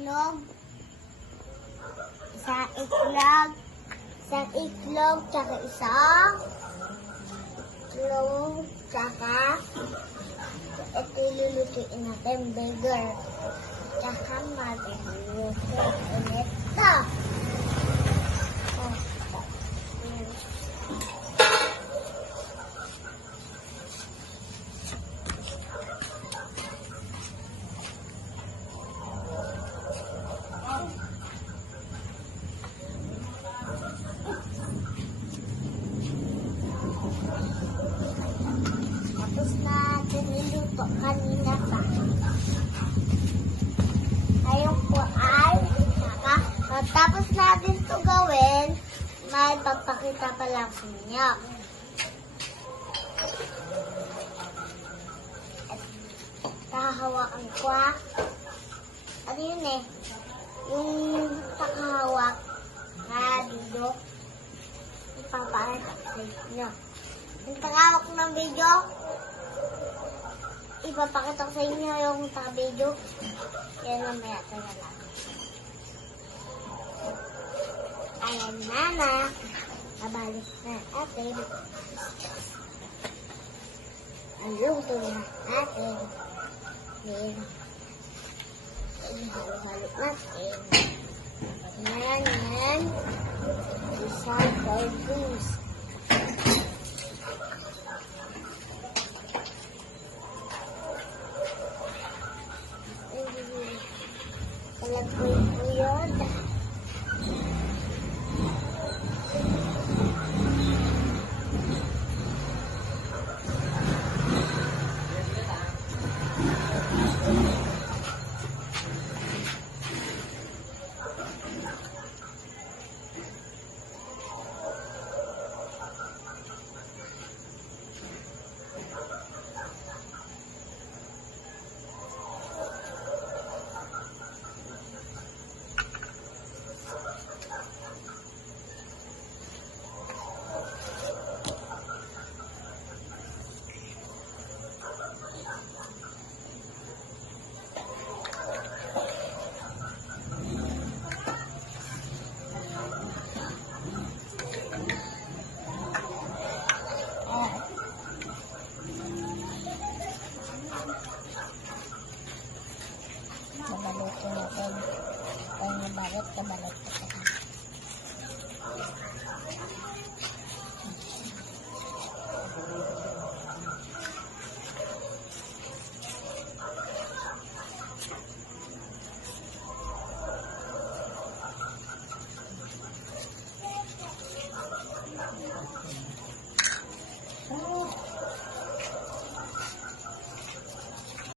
itlog, isang itlog, tsaka isang itlog, tsaka ito ilulutuin natin, burger. Tsaka maglulutuin ito. Tapos natin niluto kanina pa. Ngayon po ay matapos natin ito gawin, may papakita pa lang sa inyo. Kahawakan ko ano yun yung pakahawak na video, ipapakita sa inyo. Yung tagawak ng video, ipapakita ko sa inyo yung taga-video. Yan mamaya na lang. Ayan na. Nabalik na natin. Ang luto na natin. Then, halo-halo natin. Yan. Isang targus. Palagay ko yun. Mabaluto natin. Kaya nabalot, kabalot.